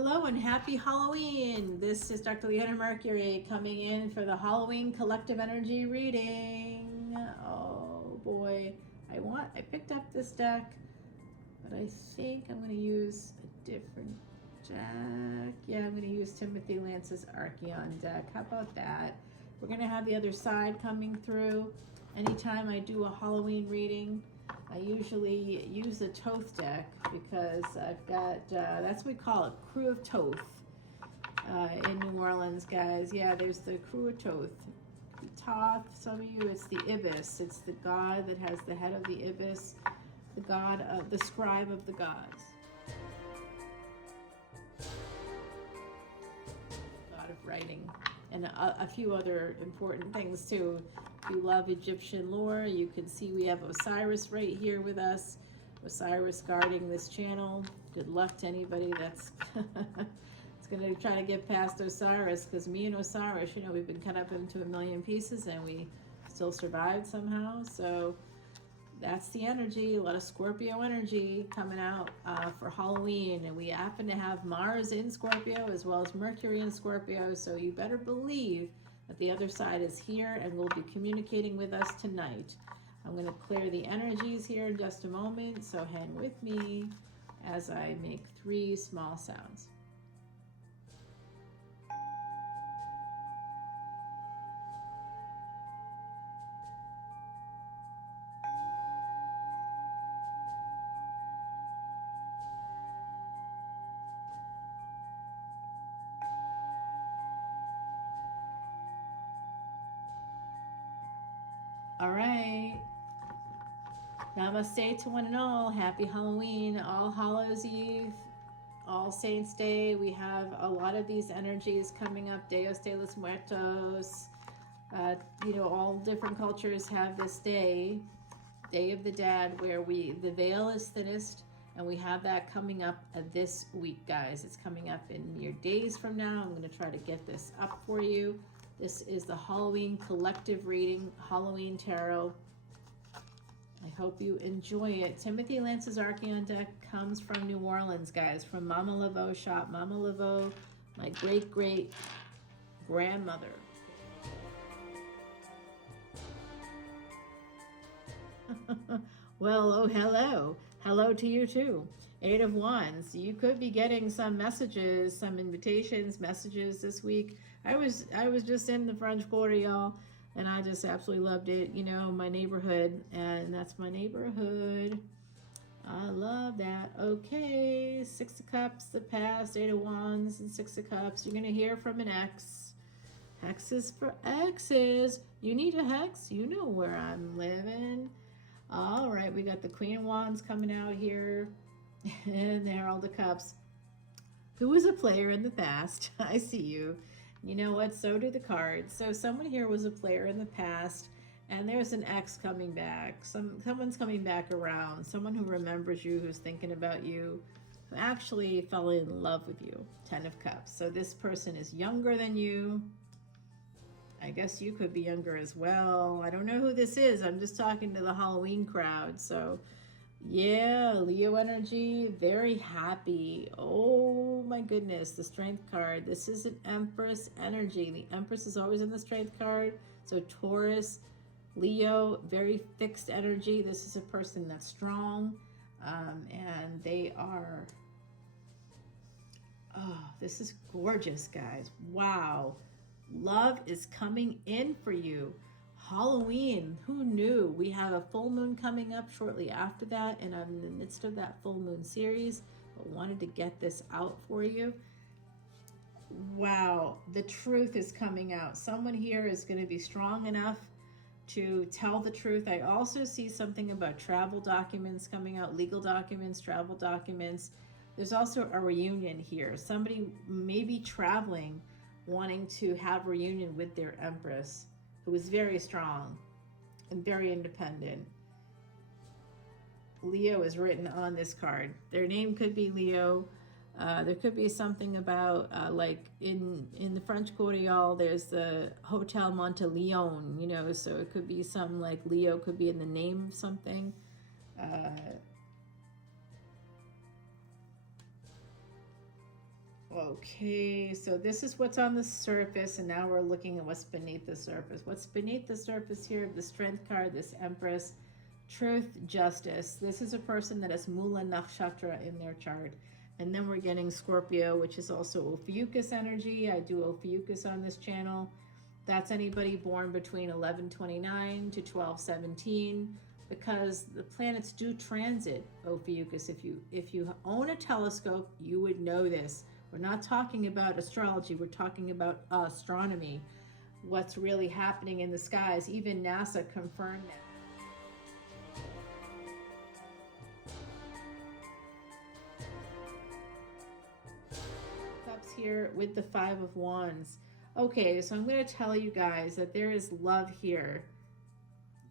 Hello and happy Halloween. This is Dr. Leona Mercury coming in for the Halloween collective energy reading. Oh boy, I picked up this deck, but I think I'm going to use a different deck. Yeah, I'm going to use Timothy Lance's Archeon deck. How about that? We're going to have the other side coming through. Anytime I do a Halloween reading, I usually use the Thoth deck because I've got, that's what we call it, Crew of Thoth in New Orleans, guys. Yeah, there's the Crew of Thoth. Thoth, some of you, it's the Ibis. It's the god that has the head of the Ibis, the god of, the scribe of the gods. God of writing. And a few other important things too. If you love Egyptian lore, you can see we have Osiris right here with us. Osiris guarding this channel. Good luck to anybody that's going to try to get past Osiris, because me and Osiris, you know, we've been cut up into a million pieces and we still survived somehow. So that's the energy, a lot of Scorpio energy coming out for Halloween. And we happen to have Mars in Scorpio as well as Mercury in Scorpio. So you better believe that the other side is here and will be communicating with us tonight. I'm going to clear the energies here in just a moment. So hang with me as I make 3 small sounds. All right. Namaste to one and all. Happy Halloween, All Hallows Eve, All Saints Day. We have a lot of these energies coming up. Dios de los Muertos. You know, all different cultures have this day, Day of the Dead, where the veil is thinnest, and we have that coming up this week, guys. It's coming up in mere days from now. I'm going to try to get this up for you. This is the Halloween collective reading, Halloween Tarot. I hope you enjoy it. Timothy Lance's Archeon deck comes from New Orleans, guys, from Mama Laveau shop. Mama Laveau, my great-great-grandmother. Well, oh, hello. Hello to you, too. 8 of Wands. You could be getting some messages, some invitations, messages this week. I was just in the French Quarter, y'all, and I just absolutely loved it. You know, my neighborhood, and that's my neighborhood. I love that. Okay, 6 of Cups, the past, 8 of Wands, and 6 of Cups. You're going to hear from an ex. Hexes for exes. You need a hex? You know where I'm living. All right, we got the Queen of Wands coming out here, and the Herald of Cups. Who was a player in the past? I see you. You know what? So do the cards. So someone here was a player in the past, and there's an ex coming back. Someone's coming back around. Someone who remembers you, who's thinking about you, who actually fell in love with you. 10 of Cups. So this person is younger than you. I guess you could be younger as well. I don't know who this is. I'm just talking to the Halloween crowd. So yeah, Leo energy, very happy. Oh my goodness, the Strength card. This is an Empress energy. The Empress is always in the Strength card. So Taurus, Leo, very fixed energy. This is a person that's strong, and they are, oh, this is gorgeous, guys. Wow. Love is coming in for you. Halloween, who knew? We have a full moon coming up shortly after that, and I'm in the midst of that full moon series, but wanted to get this out for you. Wow, the truth is coming out. Someone here is going to be strong enough to tell the truth. I also see something about travel documents coming out, legal documents, travel documents. There's also a reunion here. Somebody may be traveling, wanting to have a reunion with their Empress, who is very strong and very independent. Leo is written on this card. Their name could be Leo. There could be something about, like in the French Quarter, y'all, there's the Hotel Monteleone, you know, so it could be something like Leo could be in the name of something. Okay, so this is what's on the surface, and now we're looking at what's beneath the surface. What's beneath the surface here, the Strength card, this Empress, Truth, Justice. This is a person that has Mula Nakshatra in their chart. And then we're getting Scorpio, which is also Ophiuchus energy. I do Ophiuchus on this channel. That's anybody born between 1129 to 1217, because the planets do transit Ophiuchus. If you own a telescope, you would know this. We're not talking about astrology, we're talking about astronomy. What's really happening in the skies. Even NASA confirmed that. Cups here with the Five of Wands. Okay, so I'm going to tell you guys that there is love here.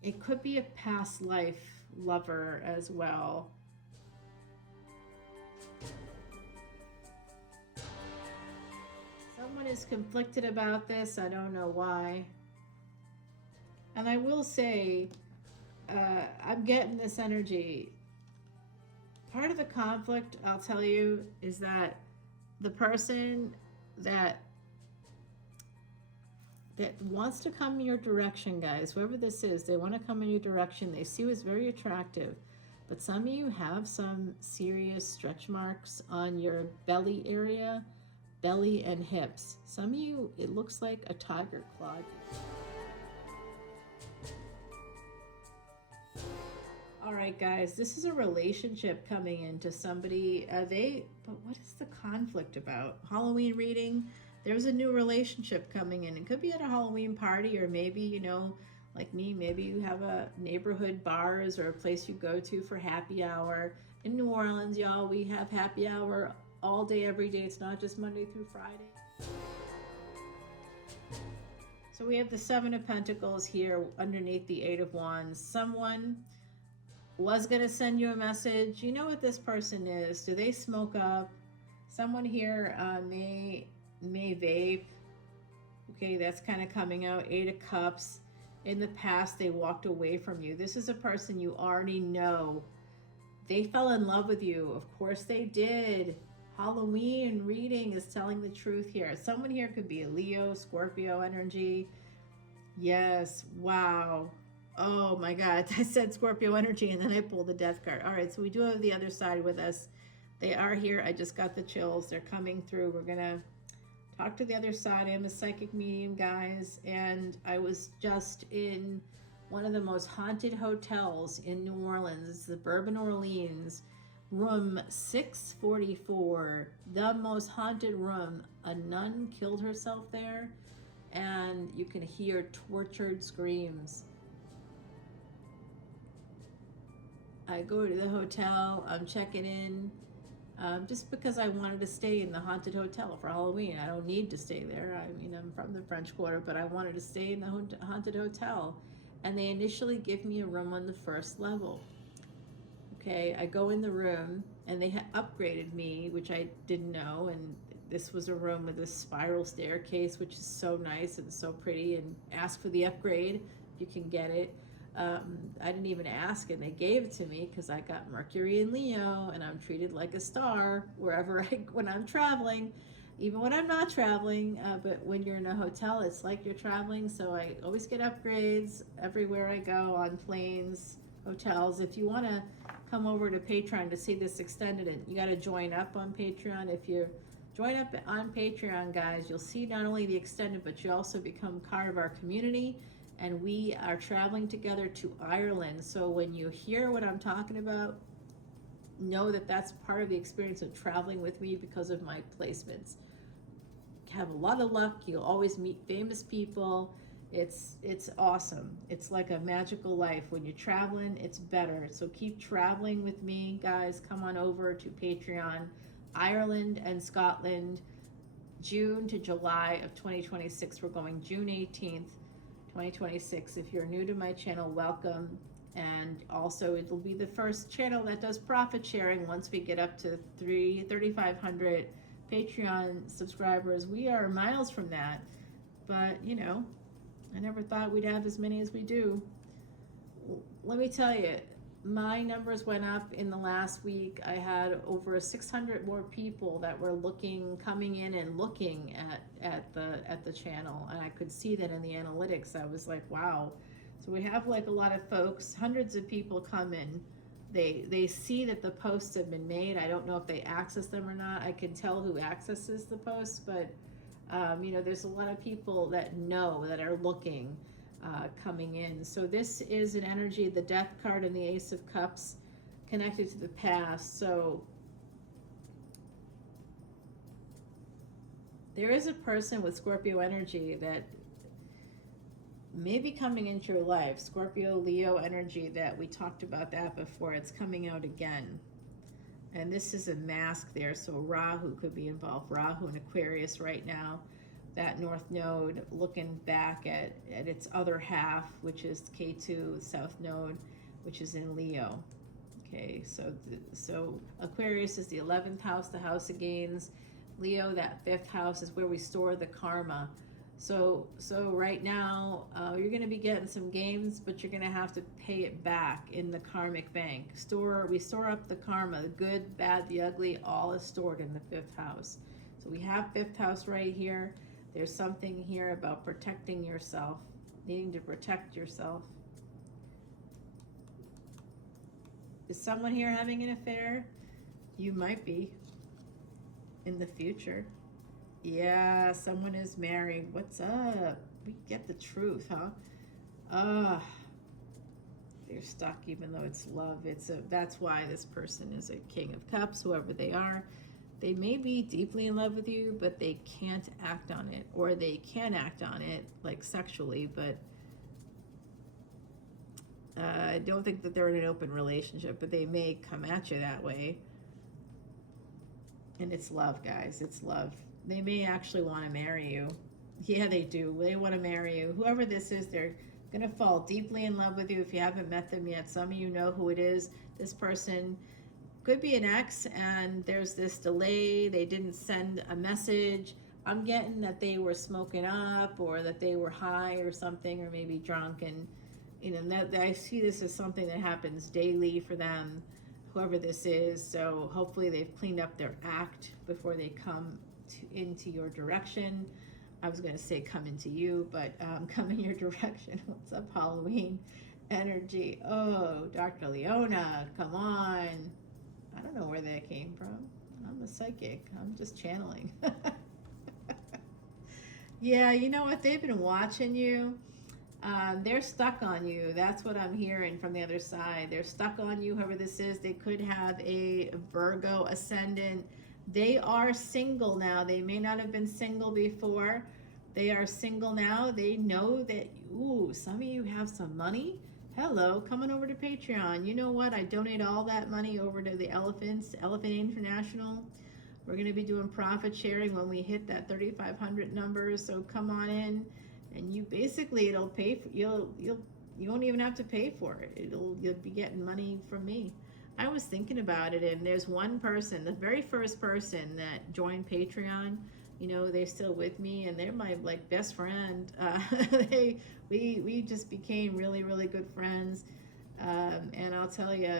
It could be a past life lover as well. Someone is conflicted about this. I don't know why. And I will say, I'm getting this energy. Part of the conflict, I'll tell you, is that the person that wants to come in your direction, guys, whoever this is, they want to come in your direction. They see you as very attractive. But some of you have some serious stretch marks on your belly area. Belly and hips. Some of you, it looks like a tiger clawed. All right, guys, this is a relationship coming into somebody. But what is the conflict about? Halloween reading. There's a new relationship coming in. It could be at a Halloween party, or maybe, you know, like me, maybe you have a neighborhood bars or a place you go to for happy hour. In New Orleans, y'all, we have happy hour all day, every day. It's not just Monday through Friday. So we have the Seven of Pentacles here underneath the Eight of Wands. Someone was going to send you a message. You know what this person is. Do they smoke up? Someone here may vape. Okay, that's kind of coming out. Eight of Cups. In the past, they walked away from you. This is a person you already know. They fell in love with you. Of course they did. Halloween reading is telling the truth here. Someone here could be a Leo, Scorpio energy. Yes, wow. Oh my God, I said Scorpio energy and then I pulled the Death card. All right, so we do have the other side with us. They are here. I just got the chills. They're coming through. We're going to talk to the other side. I'm a psychic medium, guys, and I was just in one of the most haunted hotels in New Orleans. It's the Bourbon Orleans. Room 644, the most haunted room. A nun killed herself there, and you can hear tortured screams. I go to the hotel, I'm checking in, just because I wanted to stay in the haunted hotel for Halloween. I don't need to stay there. I mean, I'm from the French Quarter, but I wanted to stay in the haunted hotel. And they initially give me a room on the first level. Okay, I go in the room, and they had upgraded me, which I didn't know, and this was a room with a spiral staircase, which is so nice and so pretty, and ask for the upgrade, you can get it. I didn't even ask, and they gave it to me because I got Mercury in Leo, and I'm treated like a star wherever when I'm traveling, even when I'm not traveling, but when you're in a hotel, it's like you're traveling, so I always get upgrades everywhere I go, on planes, hotels. If you want to come over to Patreon to see this extended, and you got to join up on Patreon. If you join up on Patreon, guys, you'll see not only the extended, but you also become part of our community, and we are traveling together to Ireland. So when you hear what I'm talking about, know that that's part of the experience of traveling with me because of my placements. Have a lot of luck. You'll always meet famous people. It's awesome. It's like a magical life. When you're traveling, it's better. So keep traveling with me, guys. Come on over to Patreon. Ireland and Scotland, June to July of 2026. We're going June 18th, 2026. If you're new to my channel, welcome. And also, it'll be the first channel that does profit sharing once we get up to 3,500 Patreon subscribers. We are miles from that, but you know, I never thought we'd have as many as we do. Let me tell you, my numbers went up in the last week. I had over 600 more people that were coming in and looking at the channel, and I could see that in the analytics. I was like, wow. So we have like a lot of folks, hundreds of people come in. They see that the posts have been made. I don't know if they access them or not. I can tell who accesses the posts, but you know, there's a lot of people that know, that are looking, coming in. So this is an energy, the Death card and the Ace of Cups, connected to the past. So there is a person with Scorpio energy that may be coming into your life. Scorpio, Leo energy, that we talked about that before. It's coming out again. And this is a mask there, so Rahu could be involved. Rahu and Aquarius right now. That North Node looking back at its other half, which is K2, South Node, which is in Leo. Okay, so Aquarius is the 11th house, the house of gains. Leo, that 5th house, is where we store the karma. So right now, you're going to be getting some gains, but you're going to have to pay it back in the karmic bank. We store up the karma, the good, bad, the ugly, all is stored in the 5th house. So we have 5th house right here. There's something here about protecting yourself, needing to protect yourself. Is someone here having an affair? You might be in the future. Yeah, someone is married. What's up? We get the truth, huh? They're stuck even though it's love. That's why this person is a King of Cups, whoever they are. They may be deeply in love with you, but they can't act on it. Or they can act on it, like sexually, but I don't think that they're in an open relationship, but they may come at you that way. And it's love, guys. It's love. They may actually want to marry you. Yeah, they do. They want to marry you. Whoever this is, they're going to fall deeply in love with you. If you haven't met them yet, some of you know who it is. This person could be an ex, and there's this delay. They didn't send a message. I'm getting that they were smoking up, or that they were high or something, or maybe drunk. And, you know, I see this as something that happens daily for them, whoever this is. So hopefully they've cleaned up their act before they come into your direction. I was going to say come into you, but come in your direction. What's up, Halloween energy? Oh, Dr. Leona, come on. I don't know where that came from. I'm a psychic. I'm just channeling. Yeah, you know what? They've been watching you. They're stuck on you. That's what I'm hearing from the other side. They're stuck on you, whoever this is. They could have a Virgo ascendant. They are single now. They may not have been single before. They are single now. They know that, ooh, some of you have some money. Hello, coming over to Patreon. You know what? I donate all that money over to the Elephant International. We're going to be doing profit sharing when we hit that 3,500 number. So come on in, and you basically, it'll pay for, you won't even have to pay for it. You'll be getting money from me. I was thinking about it, and there's one person, the very first person that joined Patreon, you know, they're still with me, and they're my like best friend. We just became really, really good friends. And I'll tell you,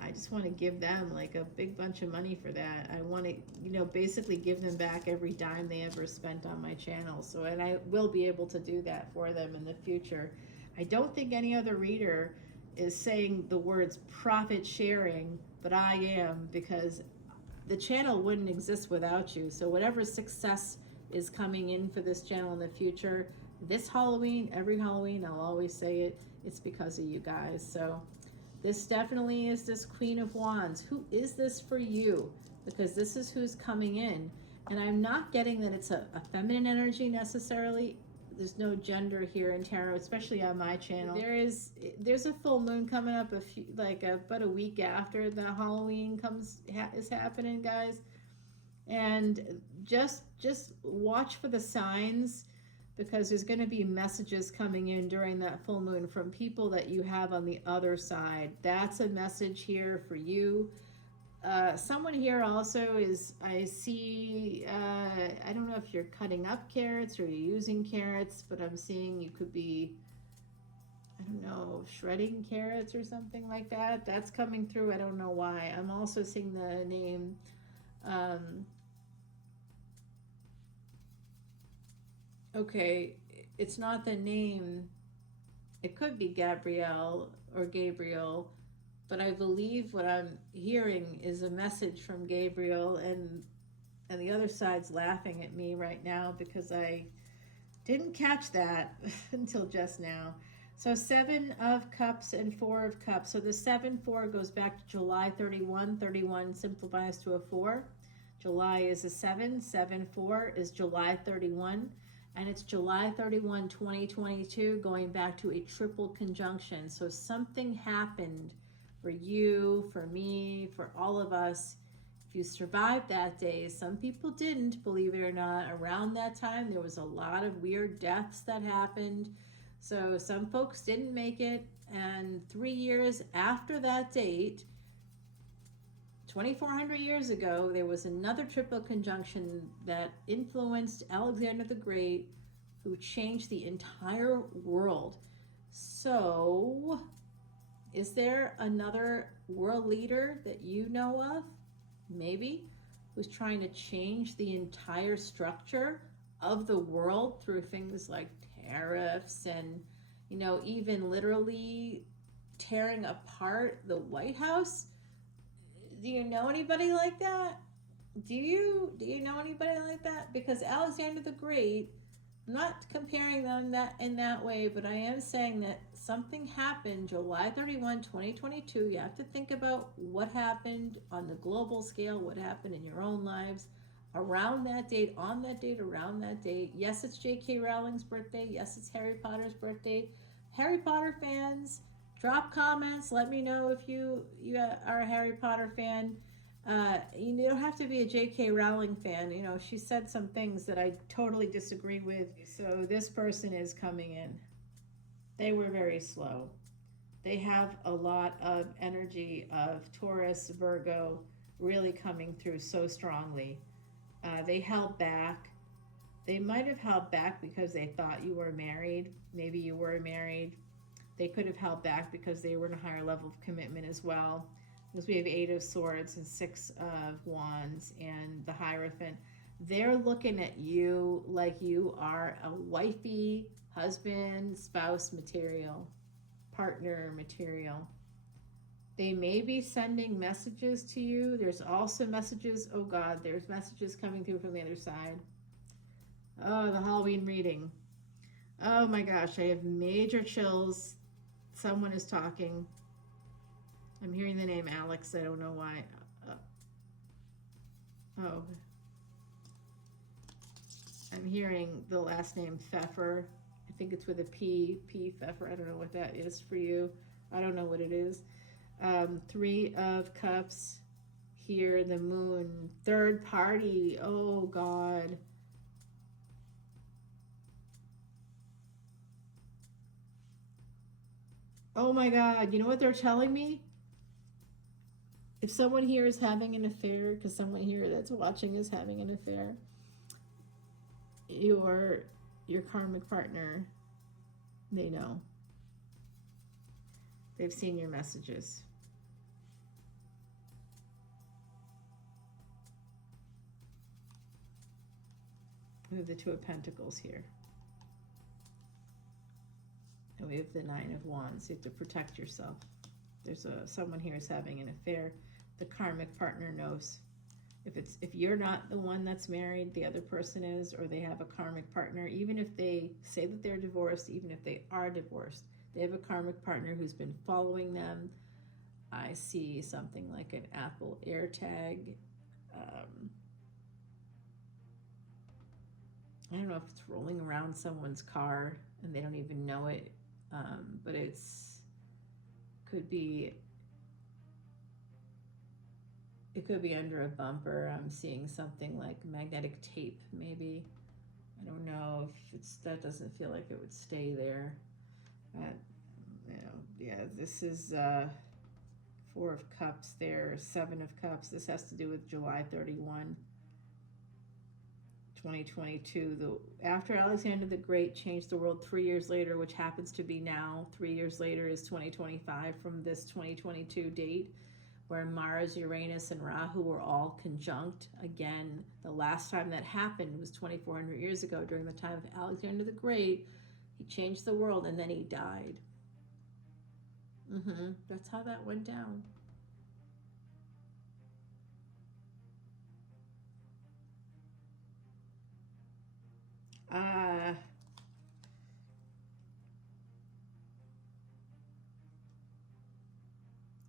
I just want to give them like a big bunch of money for that. I want to, you know, basically give them back every dime they ever spent on my channel. So, and I will be able to do that for them in the future. I don't think any other reader is saying the words profit sharing, but I am, because the channel wouldn't exist without you. So whatever success is coming in for this channel in the future, this Halloween, every Halloween, I'll always say it, it's because of you guys. So this definitely is this Queen of Wands. Who is this for you? Because this is who's coming in. And I'm not getting that it's a feminine energy necessarily. There's no gender here in tarot, especially on my channel. There's a full moon coming up about a week after the Halloween is happening, guys. And just watch for the signs, because there's going to be messages coming in during that full moon from people that you have on the other side. That's a message here for you. Someone here also is, I see, I don't know if you're cutting up carrots or you're using carrots, but I'm seeing you could be I don't know, shredding carrots or something like that. That's coming through. I don't know why. I'm also seeing the name. Okay, it's not the name. It could be Gabrielle or Gabriel, but I believe what I'm hearing is a message from Gabriel, and the other side's laughing at me right now because I didn't catch that until just now. So 7 of Cups and 4 of Cups. So the 7-4 goes back to July 31. 31 simplifies to a 4. July is a 7. 7-4 is July 31. And it's July 31, 2022, going back to a triple conjunction. So something happened for you, for me, for all of us. If you survived that day, some people didn't, believe it or not. Around that time, there was a lot of weird deaths that happened. So some folks didn't make it. And 3 years after that date, 2,400 years ago, there was another triple conjunction that influenced Alexander the Great, who changed the entire world. So, is there another world leader that you know of, maybe, who's trying to change the entire structure of the world through things like tariffs and, you know, even literally tearing apart the White House? Do you know anybody like that? Do you know anybody like that? Because Alexander the Great, I'm not comparing them in that way, but I am saying that something happened July 31, 2022. You have to think about what happened on the global scale, what happened in your own lives around that date, on that date, around that date. Yes, it's J.K. Rowling's birthday. Yes, it's Harry Potter's birthday. Harry Potter fans, drop comments. Let me know if you are a Harry Potter fan. You don't have to be a J.K. Rowling fan. You know, she said some things that I totally disagree with. So this person is coming in. They were very slow. They have a lot of energy of Taurus, Virgo, really coming through so strongly. They held back. They might have held back because they thought you were married. Maybe you were married. They could have held back because they were in a higher level of commitment as well. Because we have 8 of Swords and 6 of Wands and the Hierophant. They're looking at you like you are a wifey, husband, spouse material, partner material. They may be sending messages to you. There's also messages, oh God, there's messages coming through from the other side. Oh, the Halloween reading. Oh my gosh, I have major chills. Someone is talking. I'm hearing the name Alex. I don't know why. Oh. I'm hearing the last name Pfeffer. I think it's with a P. P. Pfeffer. I don't know what that is for you. I don't know what it is. 3 of Cups. Here, the Moon. Third party. Oh, God. Oh, my God. You know what they're telling me? If someone here is having an affair, because someone here that's watching is having an affair, your karmic partner, they know. They've seen your messages. We have the 2 of Pentacles here. And we have the 9 of Wands. You have to protect yourself. There's someone here is having an affair. The karmic partner knows. If you're not the one that's married, the other person is, or they have a karmic partner, even if they say that they're divorced, even if they are divorced, they have a karmic partner who's been following them. I see something like an Apple AirTag. I don't know if it's rolling around someone's car and they don't even know it, but it could be under a bumper. I'm seeing something like magnetic tape, maybe. I don't know if that doesn't feel like it would stay there. Yeah, this is 4 of Cups there, 7 of Cups. This has to do with July 31. 2022. After Alexander the Great changed the world 3 years later, which happens to be now, 3 years later is 2025 from this 2022 date, where Mars, Uranus, and Rahu were all conjunct. Again, the last time that happened was 2,400 years ago during the time of Alexander the Great. He changed the world and then he died. That's how that went down.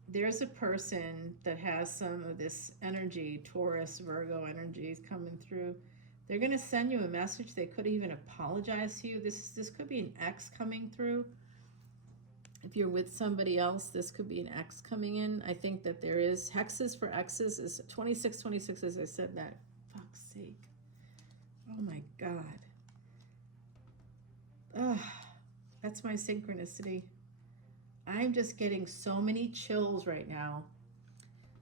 There's a person that has some of this energy, Taurus, Virgo energies coming through. They're going to send you a message. They could even apologize to you. This could be an ex coming through. If you're with somebody else, this could be an ex coming in. I think that there is hexes for exes is 2626, as I said that. Fuck's sake. Oh my God. Ugh, that's my synchronicity. I'm just getting so many chills right now.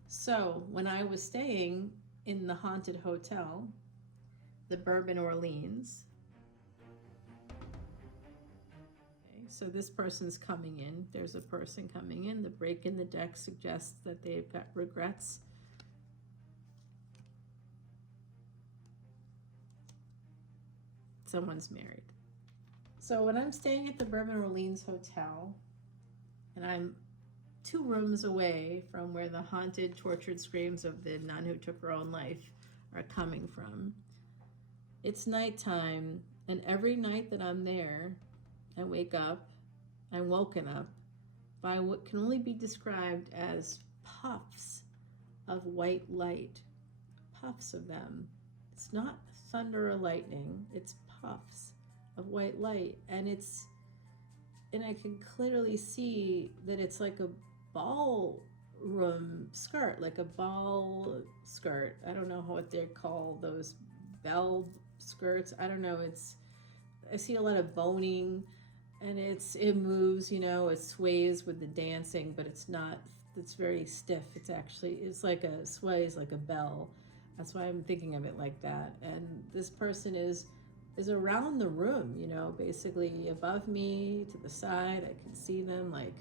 So when I was staying in the haunted hotel, the Bourbon Orleans. Okay, so this person's coming in. There's a person coming in. The break in the deck suggests that they've got regrets. Someone's married. So when I'm staying at the Bourbon Orleans Hotel, and I'm 2 rooms away from where the haunted, tortured screams of the nun who took her own life are coming from, it's nighttime, and every night that I'm there, I wake up, I'm woken up by what can only be described as puffs of white light. Puffs of them. It's not thunder or lightning, it's puffs of white light, and I can clearly see that it's like a ballroom skirt, like a ball skirt. I don't know what they're called, those bell skirts. I don't know. I see a lot of boning, and it moves, it sways with the dancing, but it's very stiff. It's like sways like a bell. That's why I'm thinking of it like that. And this person is around the room, basically above me, to the side. I can see them like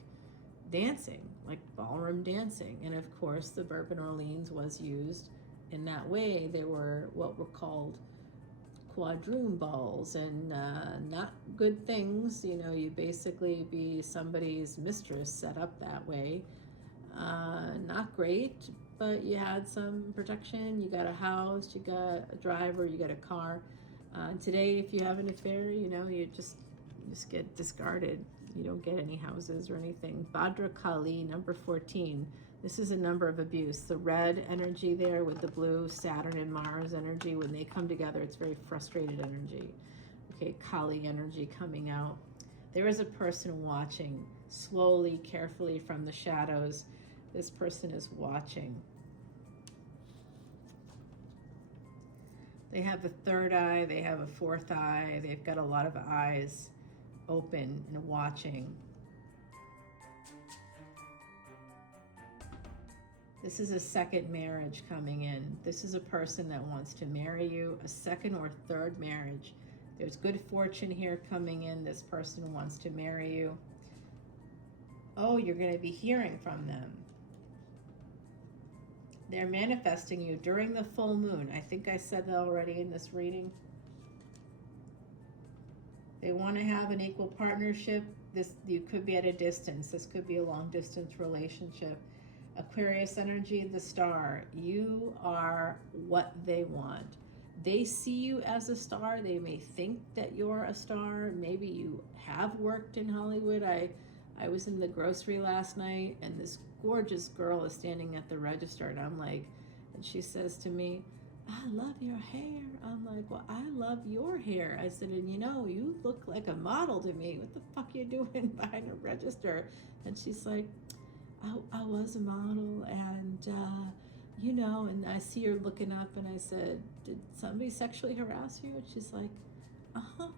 dancing, like ballroom dancing. And of course, the Bourbon Orleans was used in that way. They were what were called quadroon balls, and not good things. You basically be somebody's mistress set up that way. Not great, but you had some protection. You got a house, you got a driver, you got a car. Today, if you have an affair, you just get discarded. You don't get any houses or anything. Bhadra Kali, number 14. This is a number of abuse. The red energy there with the blue Saturn and Mars energy, when they come together, it's very frustrated energy. Okay, Kali energy coming out. There is a person watching slowly, carefully from the shadows. This person is watching. They have a third eye, they have a fourth eye, they've got a lot of eyes open and watching. This is a second marriage coming in. This is a person that wants to marry you, a second or third marriage. There's good fortune here coming in. This person wants to marry you. Oh, you're going to be hearing from them. They're manifesting you during the full moon. I think I said that already in this reading. They want to have an equal partnership. You could be at a distance. This could be a long distance relationship. Aquarius energy, the star. You are what they want. They see you as a star. They may think that you're a star. Maybe you have worked in Hollywood. I was in the grocery last night, and this gorgeous girl is standing at the register, and and she says to me, "I love your hair." I'm like, "Well, I love your hair." I said, "And you look like a model to me. What the fuck you doing behind a register?" And she's like, I was a model, and and I see her looking up, and I said, "Did somebody sexually harass you?" And she's like, "Uh-huh."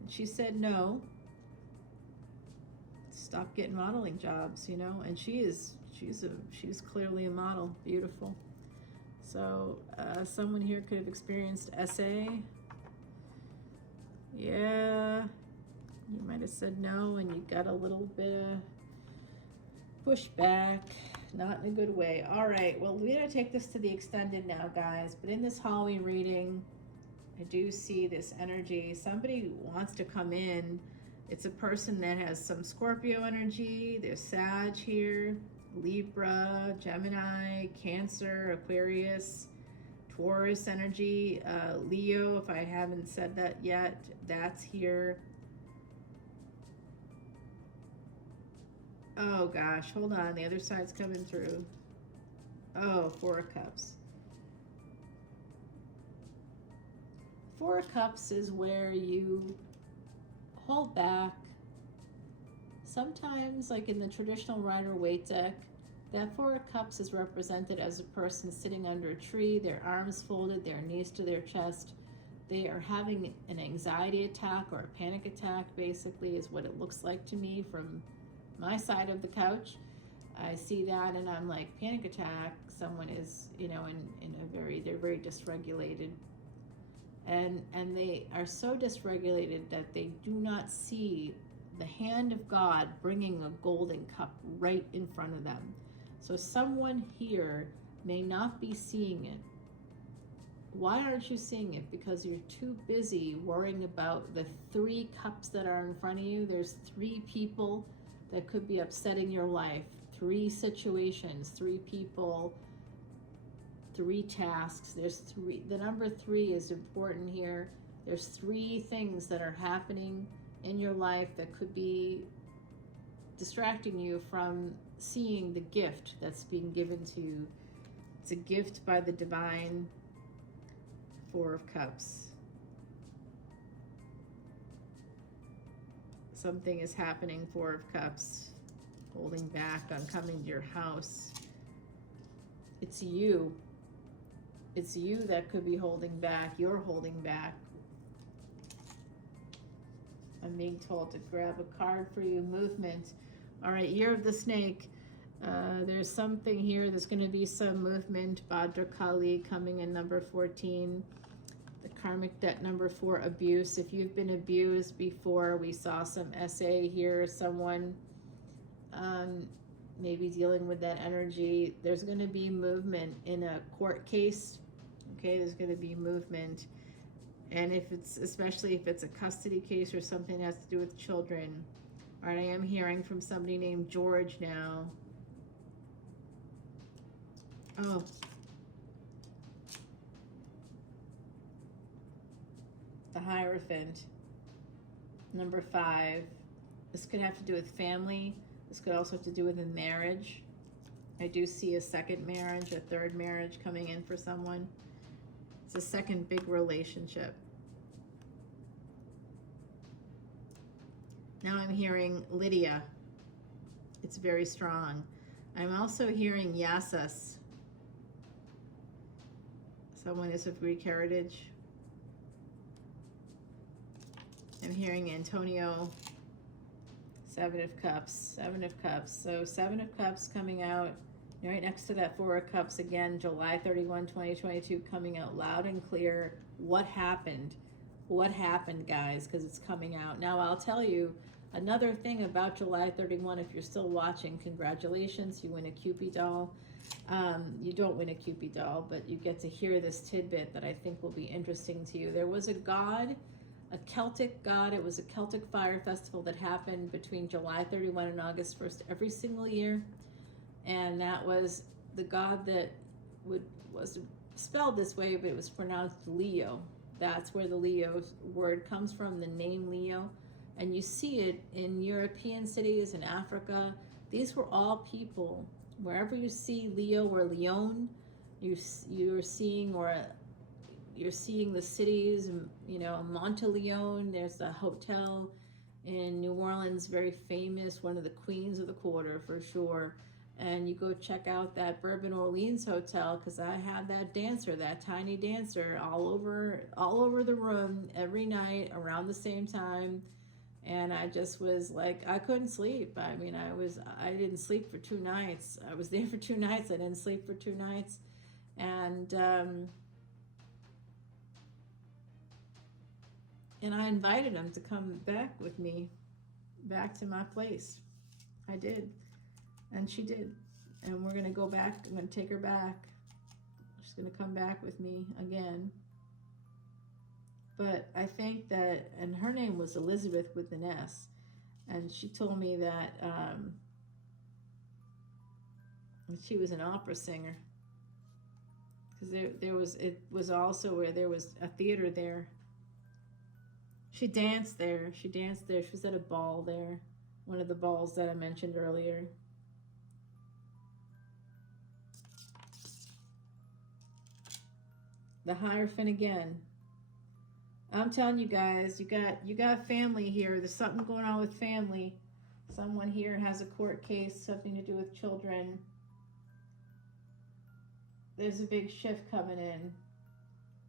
And she said, "No. Stop getting modeling jobs," and she's clearly a model, beautiful. So someone here could have experienced SA. Yeah, you might have said no and you got a little bit of pushback, not in a good way. All right, well, we're going to take this to the extended now, guys. But in this Halloween reading, I do see this energy. Somebody wants to come in. It's a person that has some Scorpio energy. There's Sag here, Libra, Gemini, Cancer, Aquarius, Taurus energy, Leo, if I haven't said that yet, that's here. Oh gosh, hold on, the other side's coming through. Oh, Four of Cups. Four of Cups is where you hold back. Sometimes, like in the traditional Rider-Waite deck, that Four of Cups is represented as a person sitting under a tree, their arms folded, their knees to their chest. They are having an anxiety attack or a panic attack, basically, is what it looks like to me from my side of the couch. I see that and I'm like, panic attack, someone is, you know, they're very dysregulated. And they are so dysregulated that they do not see the hand of God bringing a golden cup right in front of them. So someone here may not be seeing it. Why aren't you seeing it? Because you're too busy worrying about the 3 cups that are in front of you. There's 3 people that could be upsetting your life. 3 situations, 3 people, 3 tasks. There's 3. The number 3 is important here. There's 3 things that are happening in your life that could be distracting you from seeing the gift that's being given to you. It's a gift by the divine. 4 of Cups. Something is happening, 4 of Cups. Holding back on coming to your house. It's you. It's you that could be holding back. You're holding back. I'm being told to grab a card for you. Movement. All right, Year of the Snake. There's something here. There's going to be some movement. Bhadra Kali coming in number 14. The karmic debt number 4, abuse. If you've been abused before, we saw some SA here. Someone maybe dealing with that energy. There's going to be movement in a court case. Okay, there's going to be movement. And if it's, especially if it's a custody case or something that has to do with children. All right, I am hearing from somebody named George now. Oh. The Hierophant. Number 5. This could have to do with family. This could also have to do with a marriage. I do see a second marriage, a third marriage coming in for someone. It's a second big relationship. Now I'm hearing Lydia. It's very strong. I'm also hearing Yasas. Someone is of Greek heritage. I'm hearing Antonio. 7 of Cups. 7 of Cups. So 7 of Cups coming out right next to that 4 of Cups again, July 31, 2022, coming out loud and clear. What happened? What happened, guys? Because it's coming out. Now, I'll tell you another thing about July 31. If you're still watching, congratulations. You win a Cupid doll. You don't win a Cupid doll, but you get to hear this tidbit that I think will be interesting to you. There was a god, a Celtic god. It was a Celtic fire festival that happened between July 31 and August 1st every single year. And that was the god that was spelled this way, but it was pronounced Leo. That's where the Leo word comes from, the name Leo. And you see it in European cities, in Africa. These were all people. Wherever you see Leo or Leon, you're seeing the cities, you know, Monteleone. There's a hotel in New Orleans, very famous, one of the queens of the quarter for sure. And you go check out that Bourbon Orleans hotel, because I had that dancer, that tiny dancer, all over the room every night around the same time. And I just was like, I couldn't sleep. I mean, I didn't sleep for 2 nights. I was there for 2 nights. I didn't sleep for 2 nights. And I invited him to come back with me, back to my place. I did, and she did, and we're gonna go back. I'm gonna take her back. She's gonna come back with me again. But I think that, and her name was Elizabeth with an S, and she told me that she was an opera singer, because it was also where there was a theater there. She danced there. She was at a ball there, one of the balls that I mentioned earlier. The Hierophant again. I'm telling you guys, you got family here. There's something going on with family. Someone here has a court case, something to do with children. There's a big shift coming in.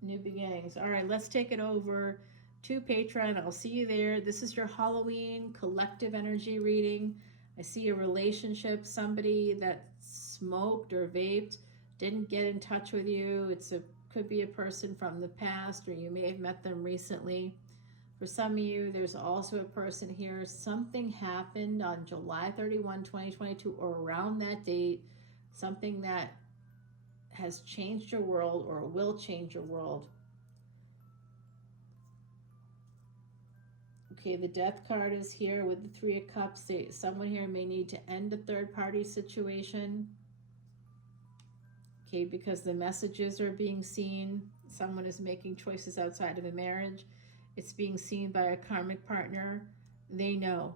New beginnings. All right, let's take it over to Patreon. I'll see you there. This is your Halloween collective energy reading. I see a relationship, somebody that smoked or vaped, didn't get in touch with you. Could be a person from the past, or you may have met them recently. For some of you, there's also a person here. Something happened on July 31, 2022, or around that date. Something that has changed your world or will change your world. Okay, the Death card is here with the Three of Cups. Someone here may need to end a third-party situation. Okay, because the messages are being seen. Someone is making choices outside of a marriage. It's being seen by a karmic partner. They know.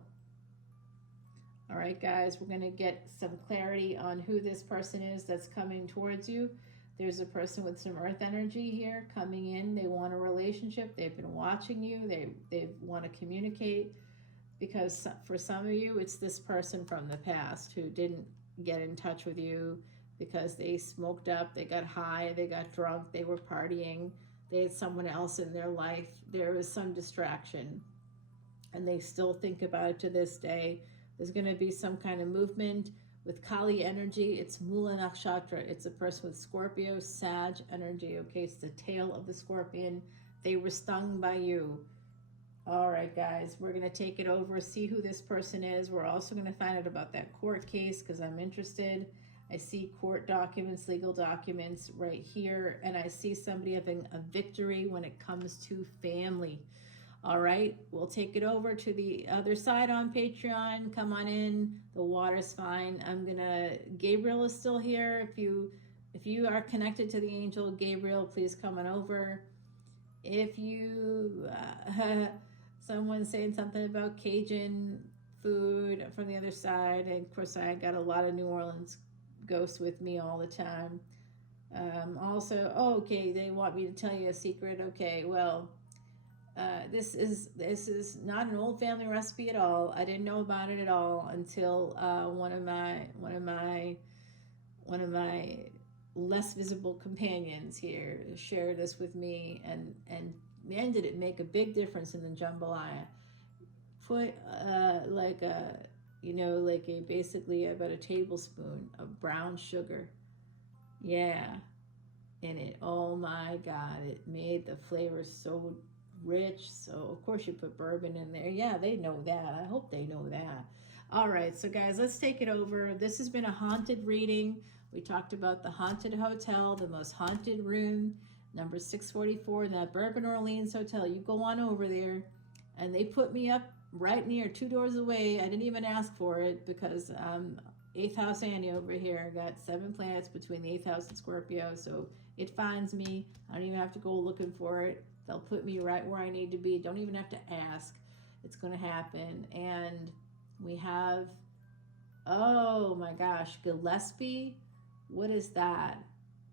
All right, guys, we're going to get some clarity on who this person is that's coming towards you. There's a person with some earth energy here coming in. They want a relationship. They've been watching you. They want to communicate, because for some of you, it's this person from the past who didn't get in touch with you because they smoked up, they got high, they got drunk, they were partying, they had someone else in their life. There was some distraction, and they still think about it to this day. There's going to be some kind of movement. With Kali energy, it's Mula Nakshatra. It's a person with Scorpio, Sag energy. Okay, it's the tail of the scorpion. They were stung by you. All right, guys, we're going to take it over, see who this person is. We're also going to find out about that court case, because I'm interested. I see court documents, legal documents right here, and I see somebody having a victory when it comes to family. All right, we'll take it over to the other side on Patreon. Come on in. The water's fine. Gabriel is still here. If you are connected to the angel Gabriel, please come on over. If you someone's saying something about Cajun food from the other side, and of course I got a lot of New Orleans ghosts with me all the time. Also, okay, they want me to tell you a secret. Okay, well, this is not an old family recipe at all. I didn't know about it at all until one of my less visible companions here shared this with me, and man, did it make a big difference in the jambalaya. Put basically about a tablespoon of brown sugar, yeah, in it. Oh my God, it made the flavor so rich. So of course you put bourbon in there. Yeah, they know that. I hope they know that. All right, so guys, let's take it over. This has been a haunted reading. We talked about the haunted hotel, the most haunted room, number 644, that Bourbon Orleans Hotel. You go on over there, and they put me up right near 2 doors away. I didn't even ask for it, because 8th house Annie over here got 7 planets between the 8th house and Scorpio, so it finds me. I don't even have to go looking for it. They'll put me right where I need to be. Don't even have to ask. It's going to happen. And we have, oh my gosh, Gillespie. What is that?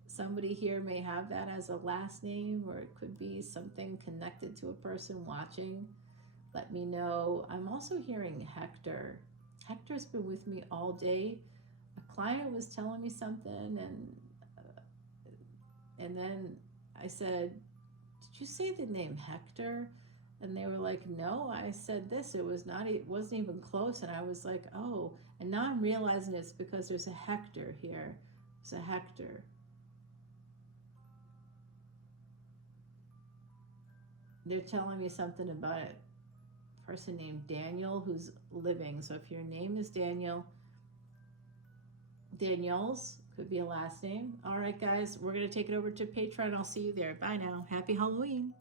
Somebody here may have that as a last name, or it could be something connected to a person watching. Let me know. I'm also hearing Hector. Hector's been with me all day. A client was telling me something, and then I said, "Did you say the name Hector?" And they were like, "No, I said this." It wasn't even close. And I was like, "Oh." And now I'm realizing it's because there's a Hector here. There's a Hector. They're telling me something about a person named Daniel who's living. So if your name is Daniel, Daniels could be a last name. All right, guys, we're going to take it over to Patreon. I'll see you there. Bye now. Happy Halloween.